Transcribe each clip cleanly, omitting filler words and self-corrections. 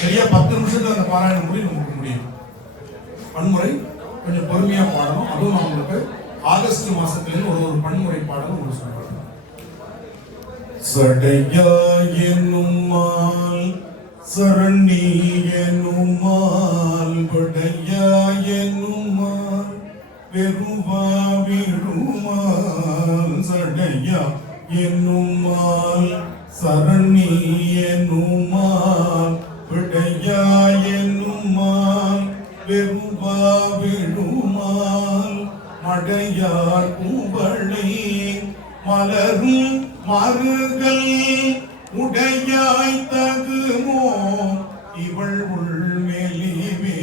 சரியா 10 நிமிஷத்துல அந்த பாராயணம் நமக்கு முடியும். பன்முறை கொஞ்சம் பொறுமையா பாடணும். அதுவும் நான் உங்களுக்கு ஆகஸ்ட் மாசத்துல ஒரு பன்முறை பாடணும் உங்களுக்கு சொல்றேன். சடையா என்னுமால் சரணி என்னுமால் கொடையா என்னுமால் பெருவா விழுமால் சடையா என்னுமால் சரணி என்னுமால் கொடையா என்னுமால் பெருவா விழுமால் மடையார் குவளை மலரும் மருகள் உடையாய் தகுமோ இவள் உள்மெலிவே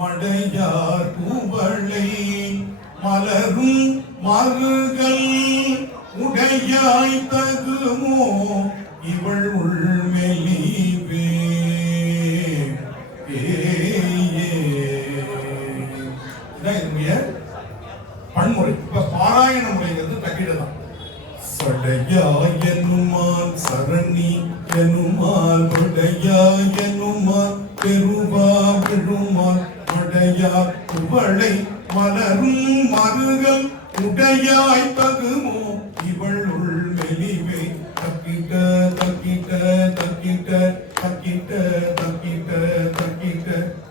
மடையார் குவளை மலரும் மருகள் உடையாய் தகுமோ இவள் உள்மெலிவே. பன்முறை. இப்ப பாராயண முறைங்கிறது தக்கிடதான். சடையா என்னுமால் சரணி என்னுமால் கொடையா என்னுமால் பெருவா விழுமால் மடையா குவளை மலரும் மருகள் உடையாய் தகுமோ இவள் உள்மெலிவே. தக்கிட்ட தக்கிட்ட தக்கிட்ட தக்கிட்ட தக்கிட்ட தக்கிட்ட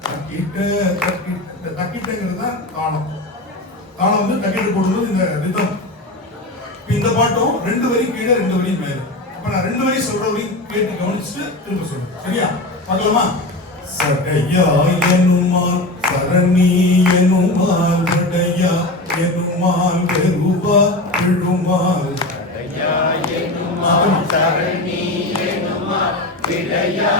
தக்கிட்ட தக்கிட்ட தக்கிட்டங்கிறது தான் தாளம். தாளம் வந்து தக்கிட்டு போடும்போது இந்த ரிதம். இந்த பாட்டும் 2 வரி கீழே 2 வரி மேல. அப்ப நான் 2 வரி சொல்ற வரி கேட்டு கவனிச்சுட்டு திரும்ப சொல்றேன். சரியா? பார்க்கலாமா? சடையா என்னுமால் சரணி என்னுமால் கொடையா என்னுமால் பெருவா விழுமால் சடையா என்னுமால் சரணி என்னுமால் கொடையா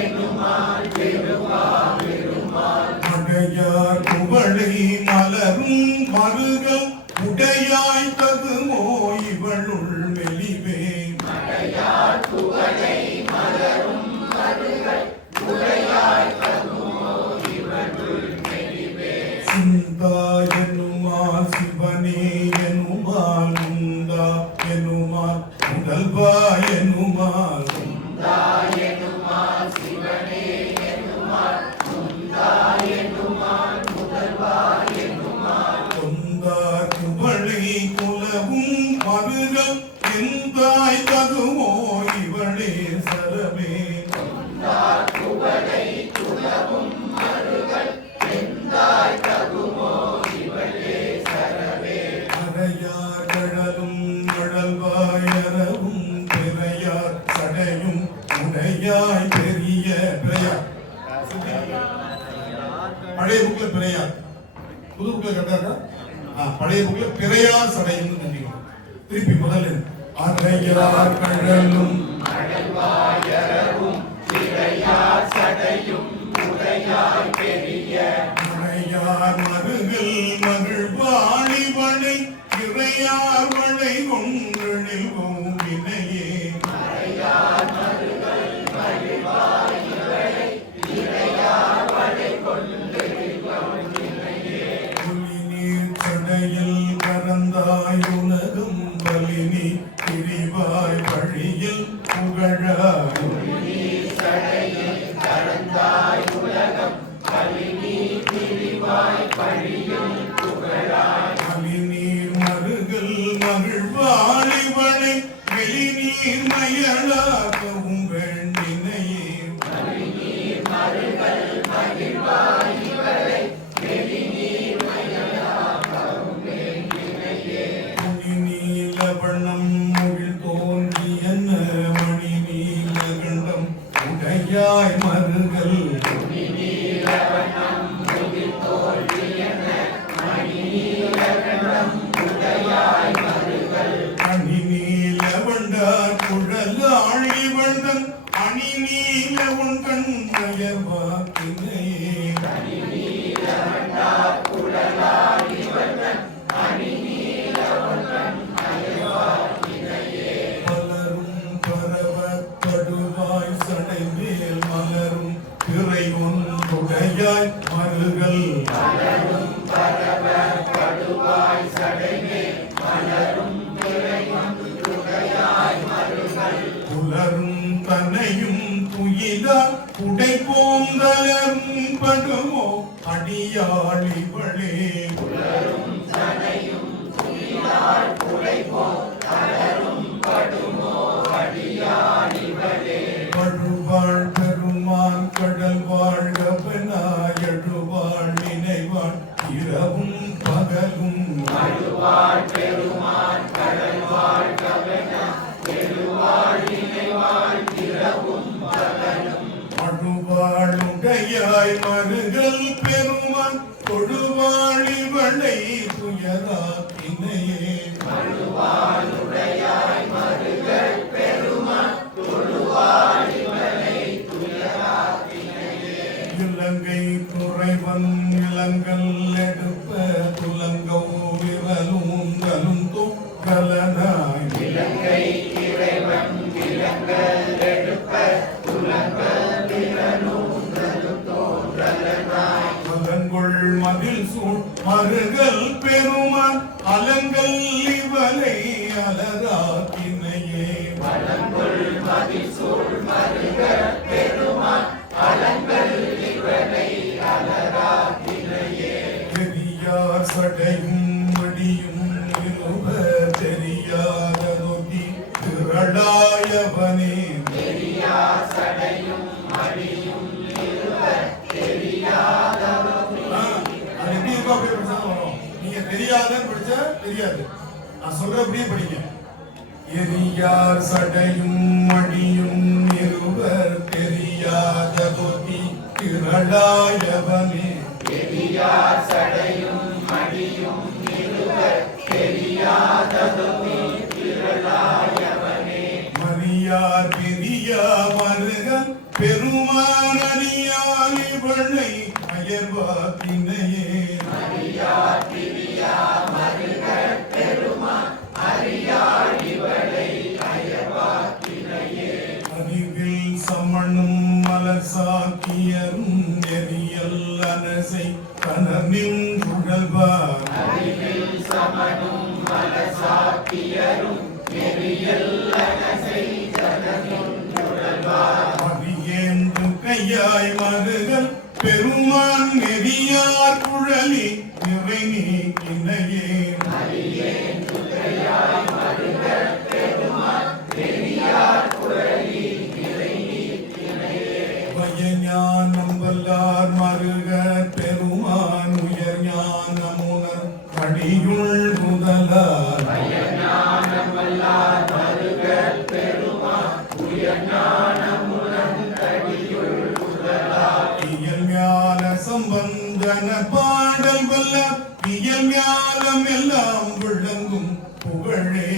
என்னுமால் பெருவா விழுமால் மடையார் குவளை மலரும் மருகள் உடையாய் தகுமோ இவள் உள்மெலிவே. மடையார் குவளை மலரும் மருகள் உடையாய் தகுமோ இவள் உள்மெலிவே. சிந்தா என்னுமால் சிவனே என்னுமால் முந்தா என்னுமால் முதல்வா என்னுமால் முந்தா என்னுமால் சிவனே என்னுமால் முந்தா என்னுமால் முதல்வா என்னுமால் தொந்தா குவளை குலவும் மருகள் எந்தாய் தகுமோ இவளே சரவே. தொந்தா குவளை குலவும் மருகள் எந்தாய் தகுமோ இவளே சரவே. அரையார் கடலும் கடல்வாயரவும் பெரையார் சடையும் உடையாய் பெரிய பெரியார். பழைய புக்ல பெரியார், புது புக்ல கட்டாக்கா பழைய புக்ல பிறையார் சடையும் திருப்பி முதல்ல அரையார் கடலும் கடல்வாயரவும் பிறையார் சடையும் உடையாய் பெரிய உடையார் மருகள் மகிழ்வாழி வளை இறையார் வளை கொன்றழில் வினையே. அரையார் மருகள் மகிழ்வாழி வளை இறையார் வளை கொன்றழில் வினையே. புலிநீர் சடையில் கரந்தாய் உலகும் பலினி திரிவாய் வழியில் புகழாய். புலிநீர் சடையில் கரந்தாய் உலகம் பலினி திரிவாய் வழியில் புகழாய். அலிநீர் மருகள் மகிழ்வாழி வளை வெளிநீர் மயலாகவும் வேண்டினையே. அலிநீர் மருகள் மகிழ்வாழி வளை வெளிநீர் மயலாகவும் வேண்டினையே. முனிநீல வண்ணம் முகில் தோன்றியன மணி நீல கண்டம் உடையாய் மருகள். முனிநீல வண்ணம் முகில் தோன்றியன மணி நீல கண்டம் உடையாய் மருகள். அணி நீல வண்டார் குழலாழி வண்ணன் அணி நீல உன் கண் பெயர்வாக்கினையே. அணி நீல வண்டார் குழலாழி வண்ணன் அணி நீல உன் கண் பெயர்வாக்கினையே. பலரும் பரவத் தடுவாய் சடை மேல் மலரும் பிறை ஒன்றுடையாய் மருகள். பலரும் பரவத் தடுவாய் சடை மேல் மலரும் பிறை ஒன்றுடையாய் மருகள். புலரும் தன்னையும் துயில் செய்தால் உடை போந்தலரும் படுமோ அடியாளிவளே படுவாழ் பெருமான் கடல் வாழ்கவனாய் எழுவாள் நினைவாள் இரவும் பகலும் மழுவாளுடையாய் மருகல் பெருமான் தொழுவாழிவளை துயராக்கினையே இலங்கை துறைவன் இளங்கல் எடுப்ப துலங்கோ விரலும் கலும் துக்கலனாய் மகன்கொள் மதில் சூழ் மருகல் பெருமான் அலங்கல் இவலை அலராக்கினையே பெரியார் சடையும் மடியும் இருவ தெரியாத நொதி திரளாயவனே அது எப்படி இருக்கோ அப்படியே படிச்சா வரும். நீங்க தெரியாதுன்னு படிச்சா தெரியாது. நான் சொல்றபடியே படிங்க. எரியார் சடையும் மடியும் இருவர் தெரியாத தொத்தி திரளாயவனே மரியார் பெரியா மருகன் பெருமானியால் இவளை அயர்வாக்கினையே அறிவில் சமணும் மலசாக்கியரும் எரியல் அனசை கனனின் சுழல்வார் அரியேந்து கையாய் மருகல் பெருமான் நெறியார் குழலி நிறை நீக்கினையே பயஞானம் வல்லார் மருக பெருமான் உயர் ஞானமுனர் அடியுள் முதலார் இயல் ஞான சம்பந்தன பாடல் வல்ல இயல் ஞானம் எல்லாம் விளங்கும் புகழே